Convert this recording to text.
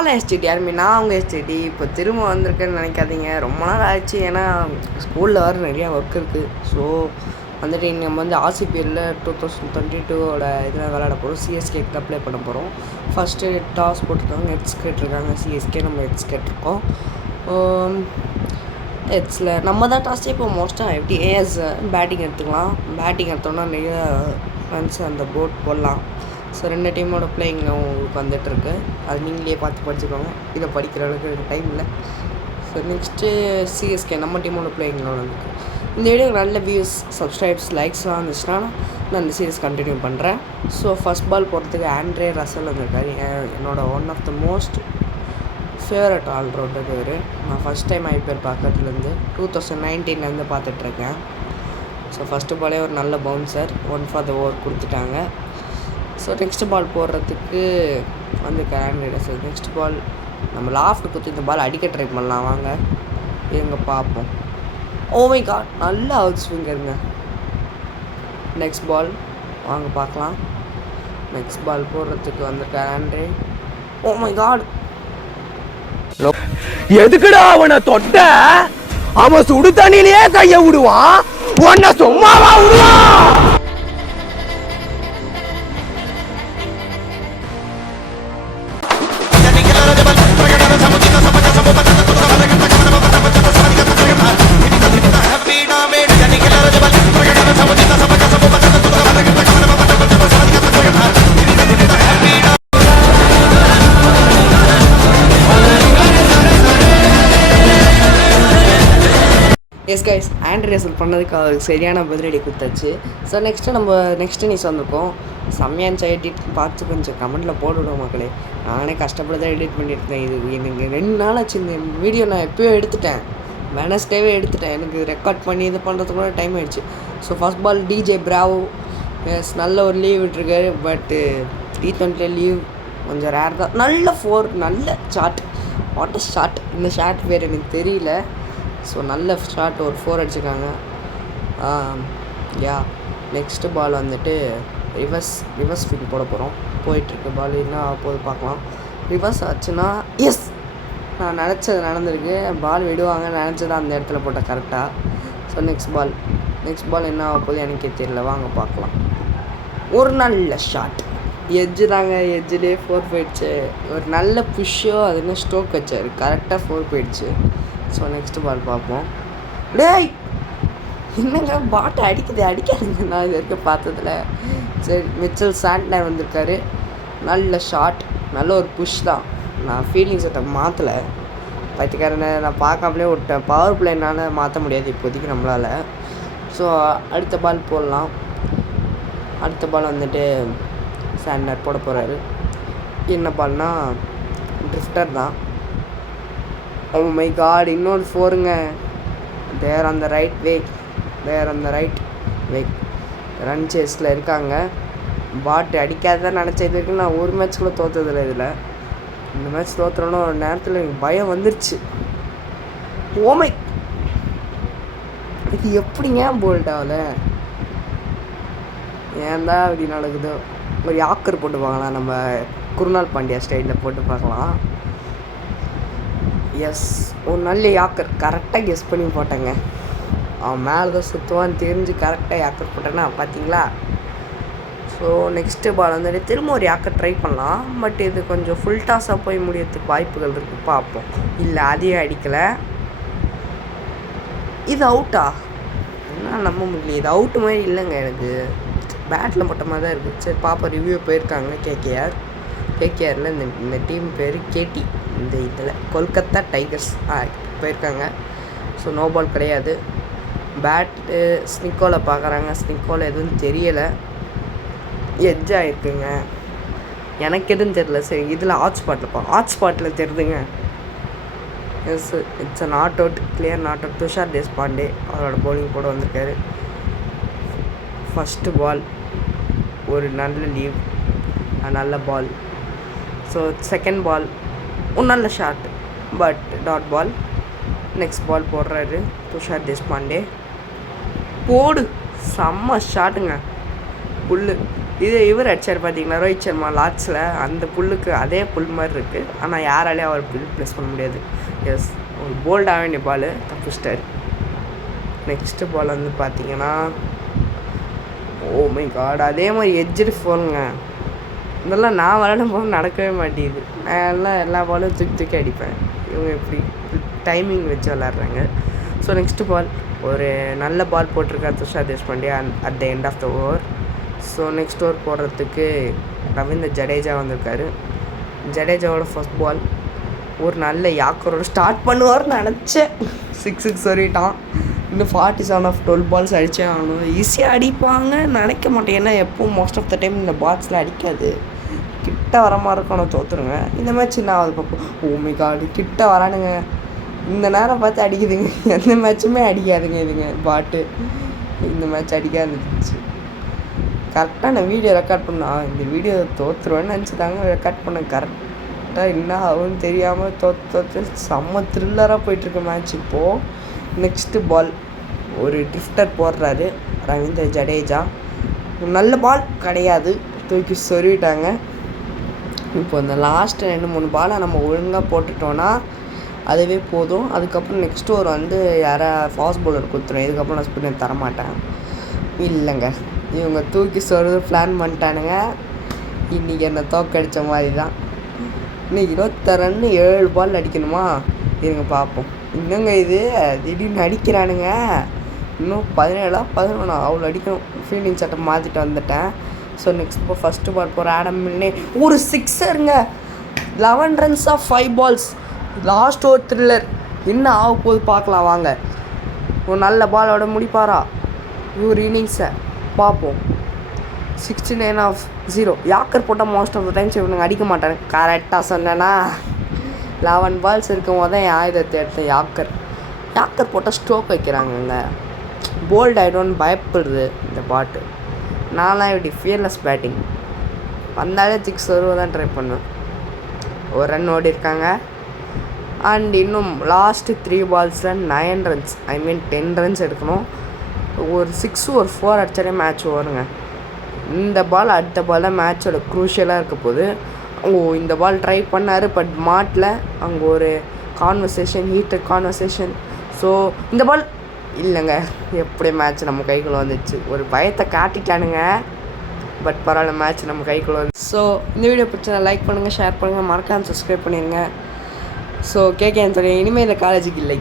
நான் எஸ்டிடி நான் அவங்க எஸ்டிடி இப்போ திரும்ப வந்திருக்கேன்னு நினைக்காதீங்க. ரொம்ப நாள் ஆச்சு. ஏன்னா ஸ்கூலில் வர நிறையா ஒர்க் இருக்குது. ஸோ வந்துட்டு நம்ம வந்து ஆர்சிபிஎல்ல 2022 இதில் விளையாட போகிறோம். சிஎஸ்கேக்கு அப்ளை பண்ண போகிறோம். ஃபஸ்ட்டு டாஸ் போட்டிருக்காங்க, நெட்ஸ் கேட்டிருக்காங்க. சிஎஸ்கே நம்ம நெட்ஸ் கேட்டிருக்கோம். நெட்ஸில் நம்ம தான் டாஸே இப்போ மோஸ்ட்டாக எப்படி ஏஎஸ் பேட்டிங் எடுத்துக்கலாம். பேட்டிங் எடுத்தோம்னா நிறைய ரன்ஸ் அந்த போட் போடலாம். ஸோ 2 டீமோட பிளேயிங் உங்களுக்கு வந்துட்டுருக்கு. அது நீங்களே பார்த்து படிச்சுக்கோங்க. இதை படிக்கிற அளவுக்கு எனக்கு டைம் இல்லை. ஸோ நெக்ஸ்ட்டு சிஎஸ்கே நம்ம டீமோட பிளேயிங் வந்துருக்கு. இந்த வீடியோ நல்ல வியூஸ், சப்ஸ்கிரைப்ஸ், லைக்ஸ்லாம் இருந்துச்சுன்னா நான் இந்த சீரிஸ் கண்டினியூ பண்ணுறேன். ஸோ ஃபஸ்ட் பால் போடுறதுக்கு ஆண்ட்ரே ரசல் வந்திருக்காரு. என்னோட one of the most favourite allrounder இவர். நான் ஃபஸ்ட் டைம் ஐபிஎல் பார்க்கறதுலேருந்து 2019 பார்த்துட்ருக்கேன். ஸோ ஃபஸ்ட்டு பாலே ஒரு நல்ல பவுன்சர் 1 ஃபார் த ஓவர் கொடுத்துட்டாங்க. ஸோ நெக்ஸ்ட் பால் போடுறதுக்கு வந்து ஆண்ட்ரே ரசல். நெக்ஸ்ட் பால் நம்ம லாஃப்ட் குத்தி இந்த பால் அடிக்க ட்ரை பண்ணலாம். வாங்க இருங்க பார்ப்போம். ஓ மை காட், நல்ல அவுட் ஸ்விங்கருங்க. நெக்ஸ்ட் பால் வாங்க பார்க்கலாம். நெக்ஸ்ட் பால் போடுறதுக்கு வந்திருக்க ஆண்ட்ரே. ஓ மை காட், எதுக்குடா அவனை தொட்ட? அவன் சுடு தண்ணியிலேயே கைய விடுவான், உன்னை சும்மாவா விடுவான்? எஸ் கைஸ், ஆண்ட்ரே ரசல் பண்ணதுக்கு அவருக்கு சரியான பதிலடி கொடுத்தாச்சு. ஸோ நெக்ஸ்ட்டு நியூஸ் வந்திருக்கோம். செம்மையான எடிட் பார்த்து கொஞ்சம் கமெண்ட்டில் போட்டுவிடுவோம் மக்களே. நானே கஷ்டப்பட்டு தான் எடிட் பண்ணியிருந்தேன். இது எனக்கு 2 நாள் ஆச்சு. இந்த வீடியோ நான் எப்போயோ எடுத்துட்டேன், வெனஸ்டேவே எடுத்துட்டேன். எனக்கு ரெக்கார்ட் பண்ணி இது பண்ணுறதுக்கு கூட டைம் ஆகிடுச்சு. So first ball DJ Bravo. Yes, நல்ல ஒரு லீவ் விட்டுருக்காரு. பட்டு T20 லீவ் கொஞ்சம் ரேர் தான். நல்ல 4, நல்ல ஷாட். What a shot. இந்த ஷாட் பேர் எனக்கு தெரியல. ஸோ நல்ல ஷாட், ஒரு 4 அடிச்சிருக்காங்க. யா, நெக்ஸ்ட்டு பால் வந்துட்டு ரிவர்ஸ் ஸ்விங் போட போகிறோம். போயிட்டுருக்கு பால். என்ன போது பார்க்கலாம். ரிவர்ஸ் ஆச்சுன்னா எஸ், நான் நினச்சது நடந்திருக்கு. பால் விடுவாங்கன்னு நினச்சது அந்த இடத்துல போட்டேன் கரெக்டாக. ஸோ நெக்ஸ்ட் பால் என்ன ஆக போகுது எனக்கே தெரியல. வாங்க பார்க்கலாம். ஒரு நல்ல ஷாட், எட்ஜு தாங்க. எட்ஜிலே 4 போயிடுச்சு. ஒரு நல்ல புஷ்ஷோ அது என்ன ஸ்ட்ரோக் வச்சார், கரெக்டாக 4 போயிடுச்சு. ஸோ நெக்ஸ்ட்டு பால் பார்ப்போம். டேய் என்னங்க பாட்டை அடிக்காதுங்க. நான் இது வரைக்கும் பார்த்ததில்ல. சரி, மிச்சல் சாண்ட்னர் வந்திருக்காரு. நல்ல ஷாட், நல்ல ஒரு புஷ் தான். நான் ஃபீல்டிங் செட்டை மாற்றலை, பைத்தியக்காரனை நான் பார்க்காமலே விட்டேன். பவர் பிளேனால் மாற்ற முடியாது இப்போதைக்கு நம்மளால். ஸோ அடுத்த பால் போடலாம். அடுத்த பால் வந்துட்டு சாண்ட்னர் போட போகிறாரு. என்ன பால்னால் ட்ரிஃப்டர் தான். ஓ மை காட், இன்னொரு 4ங்க. There on the right way. Run சேஸில் இருக்காங்க. பாட்டு அடிக்காதான் நினச்ச. இது வரைக்கும் நான் ஒரு மேட்ச் கூட தோற்றதில்லை இதில். இந்த மேட்ச் தோற்றுறோன்னு ஒரு நேரத்தில் எனக்கு பயம் வந்துருச்சு. ஓமை, இது எப்படிங்க போல்ட் ஆகல? ஏன் தான் அப்படி நடக்குதோ. ஒரு யாக்கர் போட்டு பார்க்கலாம். நம்ம குருநாள் பாண்டியா ஸ்டைலில் போட்டு பார்க்கலாம். எஸ், ஒரு நல்ல யாக்கர். கரெக்டாக கெஸ் பண்ணி போட்டேங்க. அவன் மேலே தான் சுற்றுவான்னு தெரிஞ்சு கரெக்டாக யாக்கர் போட்டேன்னா பார்த்தீங்களா. ஸோ நெக்ஸ்ட்டு பால் வந்துட்டு திரும்ப ஒரு யாக்கர் ட்ரை பண்ணலாம். பட் இது கொஞ்சம் ஃபுல் டாஸாக போய் முடியறதுக்கு வாய்ப்புகள் இருக்குது. பார்ப்போம். இல்லை, அதையே அடிக்கலை. இது அவுட்டா? என்ன நம்ப முடியல. இது அவுட்டு மாதிரி இல்லைங்க. எனக்கு பேட்டில் போட்ட மாதிரி தான் இருக்குது. சரி பாப்பா, ரிவ்யூ போயிருக்காங்க. கேகேஆரில் இந்த டீம் பேர் கேடி. இந்த இதில் கொல்கத்தா டைகர்ஸ் போயிருக்காங்க. ஸோ நோ பால் கிடையாது. பேட்டு ஸ்னிக்கோவில் பார்க்குறாங்க. ஸ்னிக்கோவில் எதுவும் தெரியலை. எட்ஜ் ஆகிருக்குங்க. எனக்கு எதுவும் தெரியல. சரி, இதில் ஹாட் ஸ்பாட்டில் தெரியுதுங்க. Yes, it's a not out, clear not out. Tushar Deshpande அவரோட பவுலிங் போட வந்திருக்காரு. ஃபஸ்ட்டு பால் ஒரு நல்ல லீவ், நல்ல பால். ஸோ செகண்ட் பால் ஒரு நல்ல shot, but dot ball. Next ball போடுறாரு துஷார் தேஷ்பாண்டே. போடு, செம்ம ஷாட்டுங்க. புல்லு இவர் அடிச்சார் பார்த்தீங்களா ரோஹித் சர்மா லாட்ஸில், அந்த புல்லுக்கு அதே புல் மாதிரி இருக்குது. ஆனால் யாராலையும் அவர் புல் ப்ளஸ் பண்ண முடியாது. எஸ், ஒரு போல்டாக வேண்டிய பால் தப்பிச்சிட்டார். நெக்ஸ்ட்டு பால் வந்து பார்த்தீங்கன்னா ஓ மை காட், அதே மாதிரி எட்ஜிட்டு போங்க. இதெல்லாம் நான் விளையாடும் போது நடக்கவே மாட்டேங்குது. நான் எல்லா பாலும் தூக்கி அடிப்பேன். இவங்க இப்படி டைமிங் வச்சு விளாட்றாங்க. ஸோ நெக்ஸ்ட்டு பால் ஒரு நல்ல பால் போட்டிருக்காரு Tushar Deshpande at the end of the over. So next over போடுறதுக்கு ரவீந்திர ஜடேஜா வந்திருக்காரு. ஜடேஜாவோட ஃபர்ஸ்ட் பால் ஒரு நல்ல யாக்கரோட ஸ்டார்ட் பண்ணுவார்னு நினச்சேன். 6 சொல்லிட்டான். இன்னும் 47 ஆஃப் 12 பால்ஸ் அடித்தே ஆகணும். ஈஸியாக அடிப்பாங்க நினைக்க மாட்டேன். ஏன்னா எப்பவும் மோஸ்ட் ஆஃப் த டைம் இந்த பால்ஸில் அடிக்காது. கிட்ட வர மாதிரி இருக்கணும், தோற்றுருங்க. இந்த மேட்ச் என்ன ஆகுது பார்ப்போம். ஓ மை காட், கிட்ட வரானுங்க. இந்த நேரம் பார்த்து அடிக்குதுங்க. எந்த மேட்சுமே அடிக்காதுங்க இதுங்க பாட்டு. இந்த மேட்ச் அடிக்காதுச்சு. கரெக்டாக நான் வீடியோ ரெக்கார்ட் பண்ணேன். இந்த வீடியோ தோற்றுருவேன்னு நினச்சிட்டாங்க. ரெக்கார்ட் பண்ண கரெக்டாக என்ன ஆகுன்னு தெரியாமல் தோற்று செம்ம த்ரில்லராக போயிட்டுருக்கு மேட்ச். இப்போது நெக்ஸ்ட்டு பால் ஒரு ட்ரிஃப்டர் போடுறாரு ரவீந்திர ஜடேஜா. நல்ல பால் கிடையாது, தூக்கி சொருவிட்டாங்க. இப்போ இந்த லாஸ்ட்டு 2-3 பாலை நம்ம ஒழுங்காக போட்டுட்டோன்னா அதுவே போதும். அதுக்கப்புறம் நெக்ஸ்ட் ஓவர் வந்து யாரா ஃபாஸ்ட் பவுலர் கொடுத்துரும். இதுக்கப்புறம் நான் ஸ்பின்னர் தரமாட்டேன். இல்லைங்க, இவங்க தூக்கி சொருது பிளான் பண்ணிட்டானுங்க. இன்றைக்கி என்னை தோக்கடித்த மாதிரி தான். இன்னைக்கு 26 ரன்னு 7 பால் அடிக்கணுமா? இருங்க பார்ப்போம். இன்னுங்க இது திடீர்னு அடிக்கிறானுங்க. இன்னும் 17 அவ்வளோ அடிக்கணும். ஃபீல்டிங் சட்டம் மாற்றிட்டு வந்துட்டேன். ஸோ நெக்ஸ்ட் இப்போ ஃபஸ்ட்டு பால் போகிற ஆடம் மில்னே ஒரு 6 11 runs off 5 balls. Last over thriller. என்ன ஆக போகுது பார்க்கலாம் வாங்க. ஒரு நல்ல பாலோட முடிப்பாரா இவர் இன்னிங்ஸை? பார்ப்போம். 69 ஆஃப் 0. யாக்கர் போட்டால் மோஸ்ட் ஆஃப் த டைம்ஸ் இவனுங்க அடிக்க மாட்டாங்க. கரெக்டாக சொன்னேன்னா 11 பால்ஸ் இருக்கும் போது தான் என் ஆயுதத்தை எடுத்த யாக்கர் போட்டால் ஸ்ட்ரோக் வைக்கிறாங்கங்க. போல்ட் ஆகிடும்னு பயப்படுது இந்த பாட்டு. நான்லாம் இப்படி ஃபியர்லெஸ் பேட்டிங் வந்தாலே 6 வருவதான் ட்ரை பண்ணுவேன். ஒரு ரன் ஓடி இருக்காங்க. அண்ட் இன்னும் லாஸ்ட்டு 3 பால்ஸில் 9 ரன்ஸ், 10 ரன்ஸ் எடுக்கணும். ஒரு 6 ஒரு 4 அடித்தாலே மேட்ச் வருங்க. இந்த பால் அடுத்த பால் தான் மேட்சோட க்ரூஷியலாக இருக்க போகுது. இந்த பால் ட்ரை பண்ணார், பட் மாட்டில். அங்கே ஒரு ஹீட்டட் கான்வர்சேஷன். ஸோ இந்த பால் இல்லைங்க, எப்படி மேட்ச் நம்ம கைக்குள்ளே வந்துச்சு. ஒரு பயத்தை காட்டிட்டானுங்க, பட் பரவாயில்ல, மேட்ச் நம்ம கைக்குள்ளே வந்து. ஸோ இந்த வீடியோ பிடிச்சா லைக் பண்ணுங்கள், ஷேர் பண்ணுங்கள், மறக்காமல் சப்ஸ்கிரைப் பண்ணிடுங்க. ஸோ கேட்க இனிமேல் இந்த காலேஜுக்கு இல்லை.